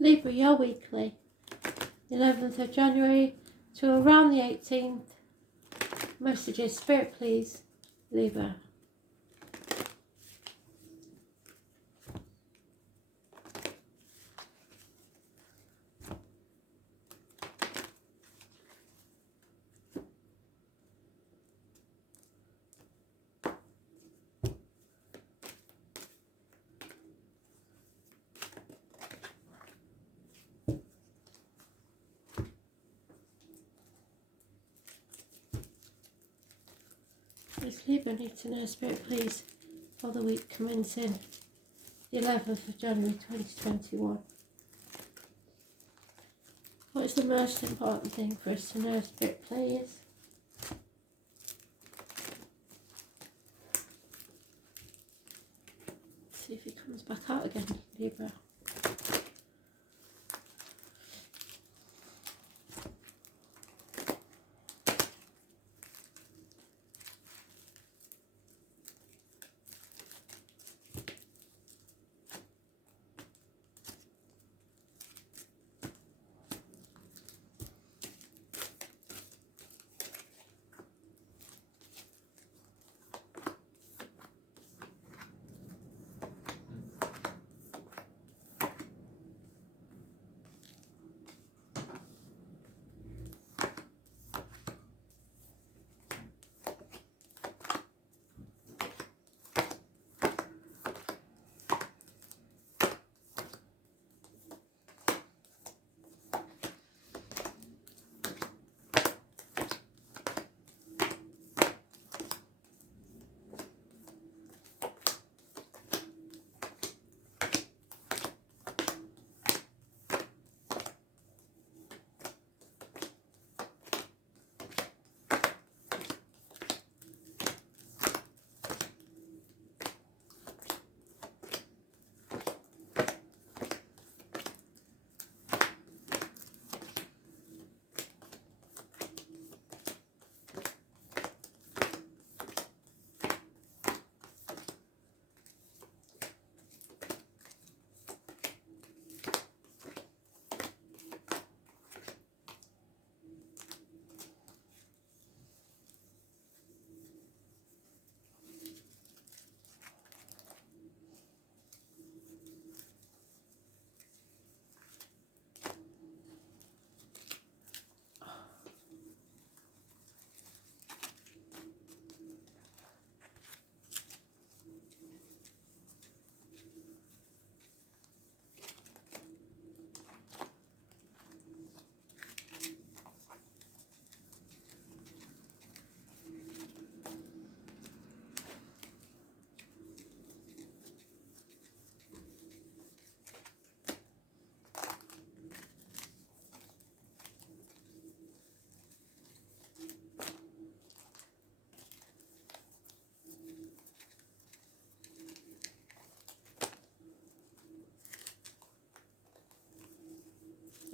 Libra, your weekly, 11th of January to around the 18th. Messages, Spirit please, Libra. Does Libra need to know, Spirit please, for the week commencing the 11th of January 2021? What is the most important thing for us to know, Spirit please? Let's see if he comes back out again, Libra.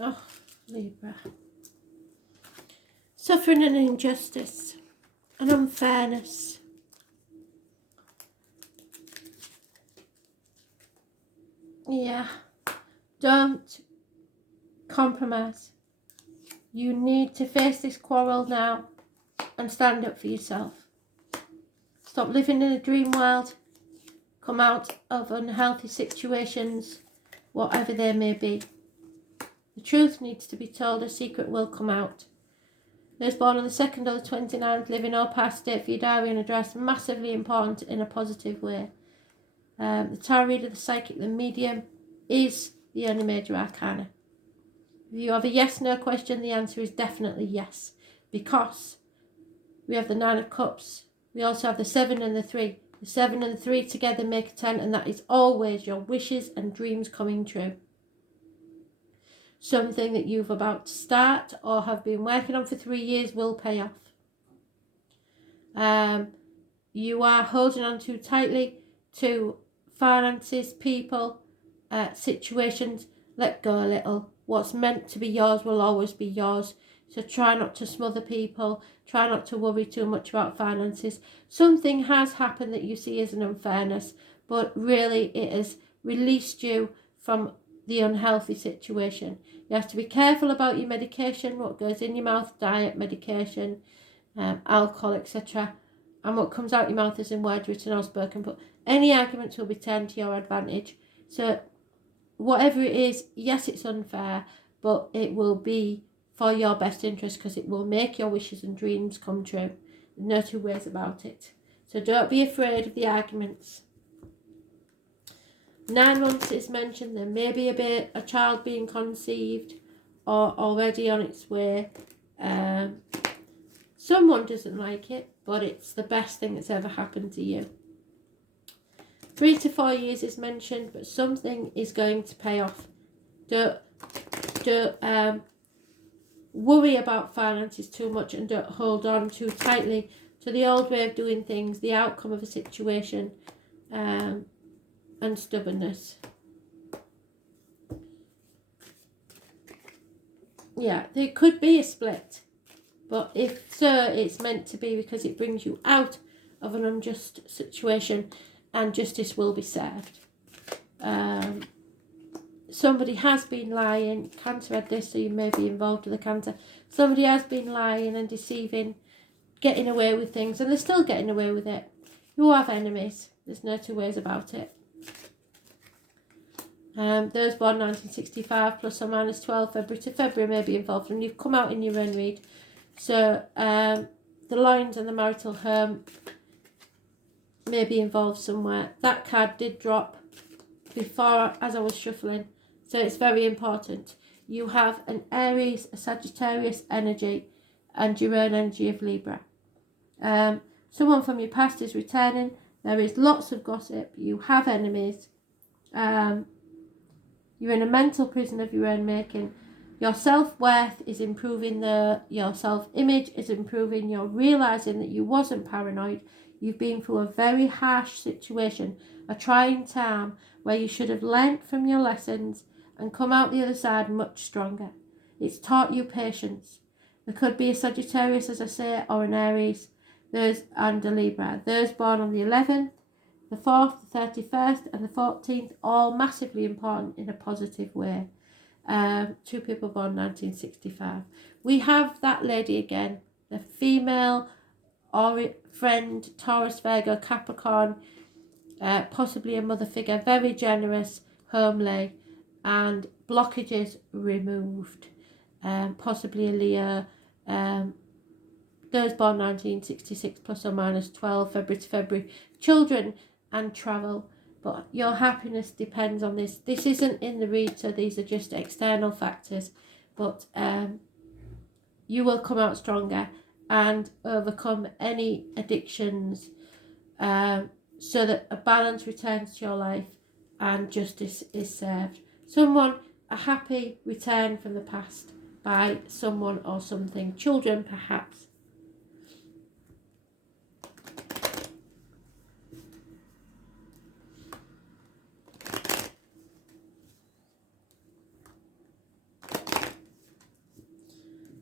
Oh, Libra. Suffering and injustice and unfairness. Yeah. Don't compromise. You need to face this quarrel now and stand up for yourself. Stop living in a dream world. Come out of unhealthy situations, whatever they may be. The truth needs to be told, a secret will come out. Those born on the 2nd or the 29th, live in or past state for your diary and address, massively important in a positive way. The tarot reader, the psychic, the medium is the only major arcana. If you have a yes/no question, the answer is definitely yes, because we have the 9 of Cups. We also have the 7 and the 3. The 7 and the 3 together make a 10, and that is always your wishes and dreams coming true. Something that you've about to start or have been working on for 3 years will pay off. You are holding on too tightly to finances, people, situations. Let go a little. What's meant to be yours will always be yours. So try not to smother people. Try not to worry too much about finances. Something has happened that you see as an unfairness, but really it has released you from the unhealthy situation. You have to be careful about your medication, what goes in your mouth, diet, medication, alcohol, etc. And what comes out your mouth is in words written or spoken. But any arguments will be turned to your advantage. So whatever it is, yes, it's unfair, but it will be for your best interest because it will make your wishes and dreams come true. No two ways about it. So don't be afraid of the arguments. 9 months is mentioned. There may be a child being conceived or already on its way. Someone doesn't like it, but it's the best thing that's ever happened to you. 3 to 4 years is mentioned, but something is going to pay off. Don't worry about finances too much, and don't hold on too tightly to the old way of doing things, the outcome of a situation, and stubbornness. Yeah, there could be a split, but if so, it's meant to be because it brings you out of an unjust situation and justice will be served. Somebody has been lying. Cancer had this, so you may be involved with the cancer. Somebody has been lying and deceiving, getting away with things, and they're still getting away with it. You have enemies. There's no two ways about it. Those born 1965 plus or minus 12 February to February may be involved, and you've come out in your own read. So the loins and the marital home may be involved somewhere. That card did drop before as I was shuffling, so it's very important. You have an Aries, a Sagittarius energy, and your own energy of Libra. Someone from your past is returning. There is lots of gossip. You have enemies. You're in a mental prison of your own making. Your self-worth is improving, your self-image is improving. You're realising that you wasn't paranoid. You've been through a very harsh situation, a trying time where you should have learnt from your lessons and come out the other side much stronger. It's taught you patience. There could be a Sagittarius, as I say, or an Aries, and a Libra. Those born on the 11th, the 4th, the 31st and the 14th, all massively important in a positive way. 2 people born 1965. We have that lady again, the female or friend, Taurus, Virgo, Capricorn, possibly a mother figure, very generous, homely, and blockages removed. Possibly a Leo. Those born 1966 plus or minus 12 February to February. Children and travel. But your happiness depends on this. This isn't in the read, so these are just external factors. But you will come out stronger and overcome any addictions, so that a balance returns to your life and justice is served. A happy return from the past by someone or something. Children, perhaps.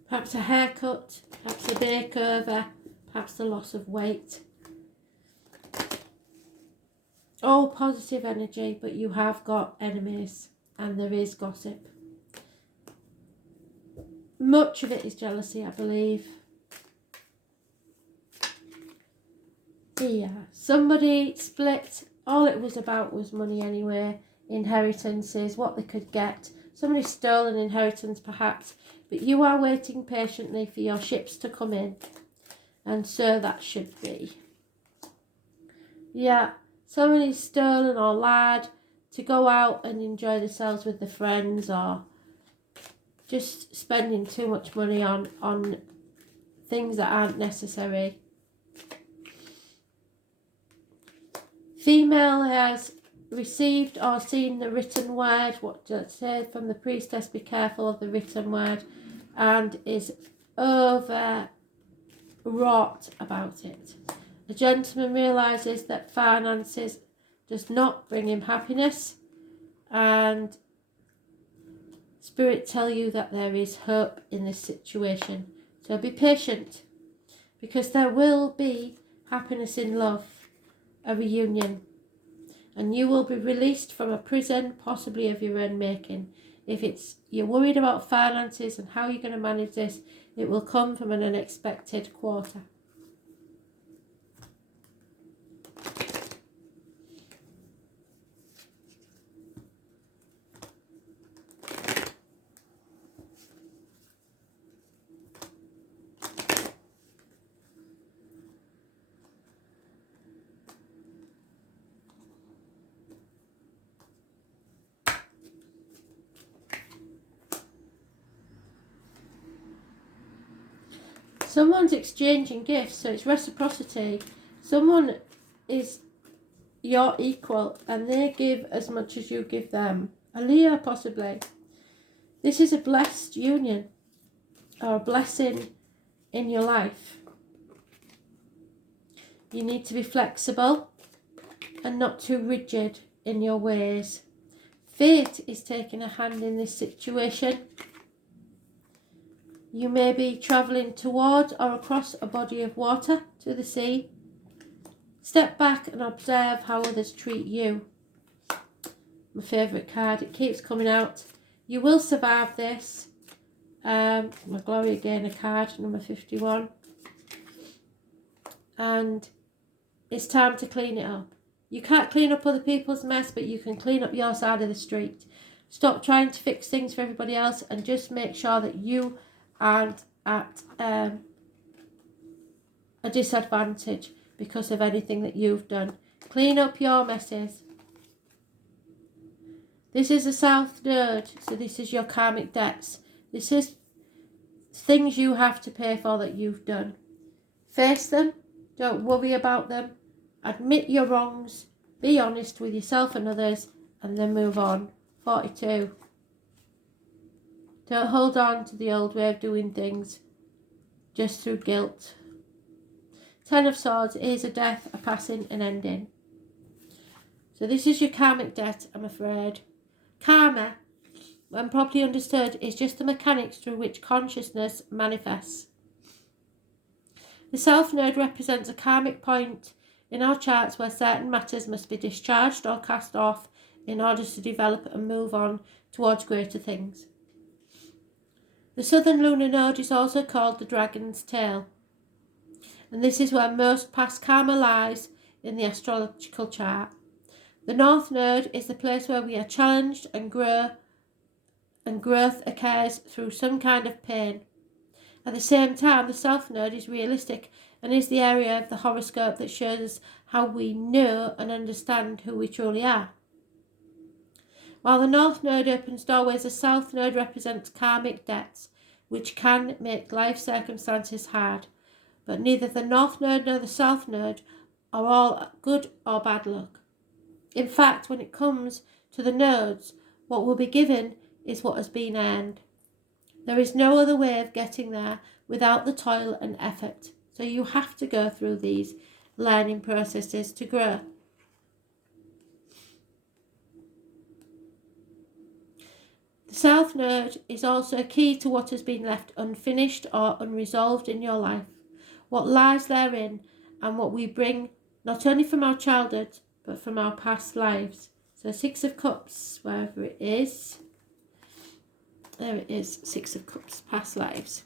Perhaps a haircut, perhaps a makeover, perhaps the loss of weight. All positive energy, but you have got enemies and there is gossip. Much of it is jealousy, I believe. Yeah, somebody split. All it was about was money anyway. Inheritances, what they could get. Somebody stole an inheritance perhaps. But you are waiting patiently for your ships to come in. And so that should be. Yeah, somebody's stolen or lied to go out and enjoy themselves with their friends, or just spending too much money on things that aren't necessary. Female has received or seen the written word. What does it say from the priestess? Be careful of the written word. And is overwrought about it. The gentleman realises that finances does not bring him happiness, and Spirit tell you that there is hope in this situation. So be patient, because there will be happiness in love, a reunion. and you will be released from a prison, possibly of your own making. If you're worried about finances and how you're going to manage this, it will come from an unexpected quarter. Someone's exchanging gifts, so it's reciprocity. Someone is your equal and they give as much as you give them. A Leo, possibly. This is a blessed union or a blessing in your life. You need to be flexible and not too rigid in your ways. Fate is taking a hand in this situation. You may be travelling towards or across a body of water to the sea. Step back and observe how others treat you. My favourite card, it keeps coming out. You will survive this. My Gloria Gaynor card, number 51. And it's time to clean it up. You can't clean up other people's mess, but you can clean up your side of the street. Stop trying to fix things for everybody else and just make sure that you aren't at a disadvantage because of anything that you've done. Clean up your messes. This is the South Node, so this is your karmic debts. This is things you have to pay for that you've done. Face them, don't worry about them. Admit your wrongs, be honest with yourself and others, and then move on. 42. Don't hold on to the old way of doing things just through guilt. 10 of Swords is a death, a passing, an ending. So this is your karmic debt, I'm afraid. Karma, when properly understood, is just the mechanics through which consciousness manifests. The South Node represents a karmic point in our charts where certain matters must be discharged or cast off in order to develop and move on towards greater things. The Southern Lunar Node is also called the Dragon's Tail, and this is where most past karma lies in the astrological chart. The North Node is the place where we are challenged and growth occurs through some kind of pain. At the same time, the South Node is realistic and is the area of the horoscope that shows us how we know and understand who we truly are. While the North Node opens doorways, the South Node represents karmic debts, which can make life circumstances hard. But neither the North Node nor the South Node are all good or bad luck. In fact, when it comes to the nodes, what will be given is what has been earned. There is no other way of getting there without the toil and effort. So you have to go through these learning processes to grow. The South Node is also key to what has been left unfinished or unresolved in your life, what lies therein, and what we bring not only from our childhood, but from our past lives. So 6 of Cups, wherever it is. There it is, 6 of Cups, past lives.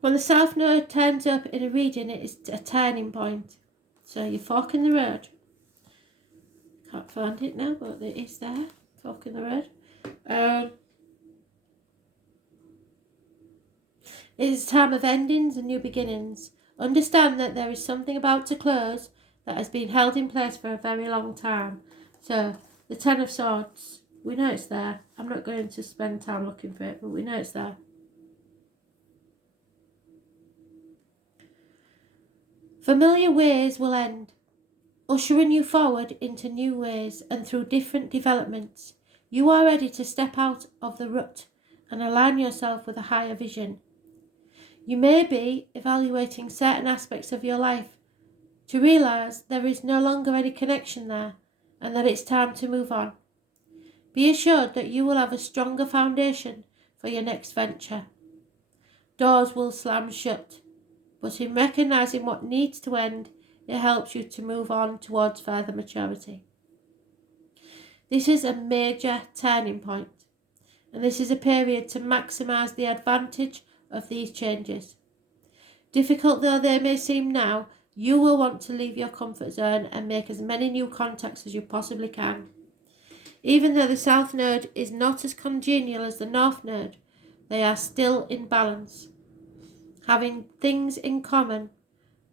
When the South Node turns up in a reading, it is a turning point. So you're forking the road. Can't find it now, but it is there. Forking the road. It is a time of endings and new beginnings. Understand that there is something about to close that has been held in place for a very long time. So, the 10 of Swords, we know it's there. I'm not going to spend time looking for it, but we know it's there. Familiar ways will end, ushering you forward into new ways and through different developments. You are ready to step out of the rut and align yourself with a higher vision. You may be evaluating certain aspects of your life to realise there is no longer any connection there and that it's time to move on. Be assured that you will have a stronger foundation for your next venture. Doors will slam shut but in recognising what needs to end, it helps you to move on towards further maturity. This is a major turning point, and this is a period to maximise the advantage of these changes. Difficult though they may seem now, you will want to leave your comfort zone and make as many new contacts as you possibly can. Even though the South Node is not as congenial as the North Node, they are still in balance, having things in common.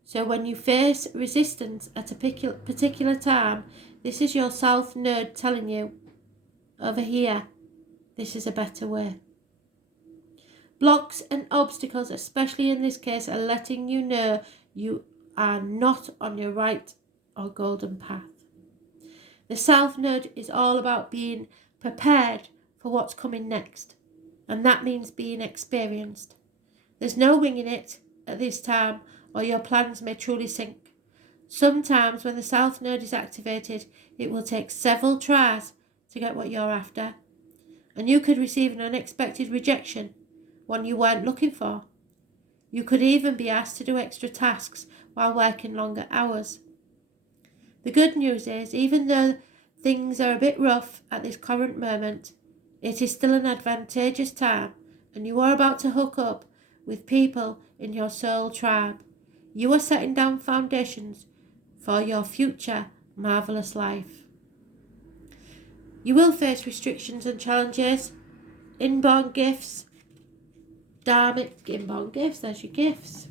So when you face resistance at a particular time, this is your South Node telling you, over here, this is a better way. Blocks and obstacles, especially in this case, are letting you know you are not on your right or golden path. The South Node is all about being prepared for what's coming next, and that means being experienced. There's no winging it at this time, or your plans may truly sink. Sometimes when the South Node is activated, it will take several tries to get what you're after, and you could receive an unexpected rejection, one you weren't looking for. You could even be asked to do extra tasks while working longer hours. The good news is, even though things are a bit rough at this current moment, it is still an advantageous time, and you are about to hook up with people in your soul tribe. You are setting down foundations for your future marvellous life. You will face restrictions and challenges, inborn gifts, dharmic inborn gifts, there's your gifts.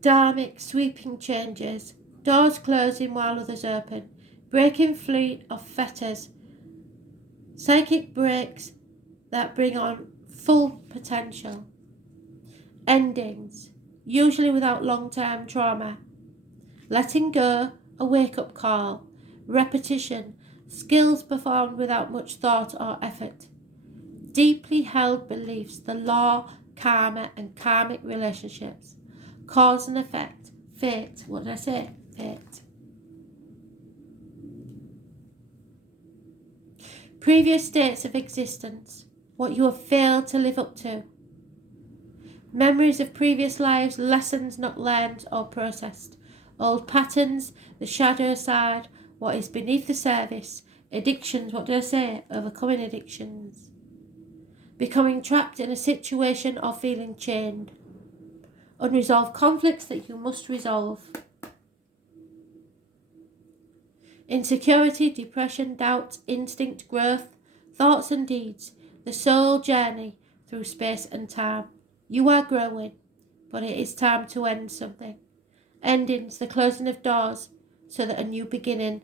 Dharmic sweeping changes, doors closing while others open, breaking free of fetters, psychic breaks that bring on full potential, endings, usually without long-term trauma, letting go, a wake-up call, repetition, skills performed without much thought or effort, deeply held beliefs, the law, karma and karmic relationships, cause and effect, fate, what did I say? Fate. Previous states of existence, what you have failed to live up to. Memories of previous lives, lessons not learned or processed. Old patterns, the shadow side, what is beneath the surface. Addictions, what did I say? Overcoming addictions. Becoming trapped in a situation or feeling chained. Unresolved conflicts that you must resolve. Insecurity, depression, doubt, instinct, growth, thoughts and deeds. The soul journey through space and time. You are growing, but it is time to end something. Endings, the closing of doors, so that a new beginning.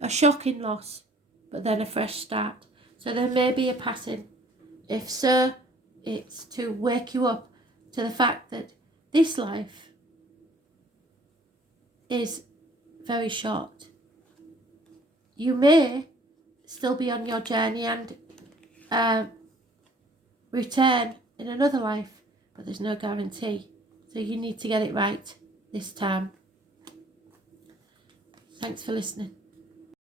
A shocking loss, but then a fresh start. So there may be a passing. If so, it's to wake you up to the fact that this life is very short. You may still be on your journey and return in another life, but there's no guarantee. So you need to get it right this time. Thanks for listening.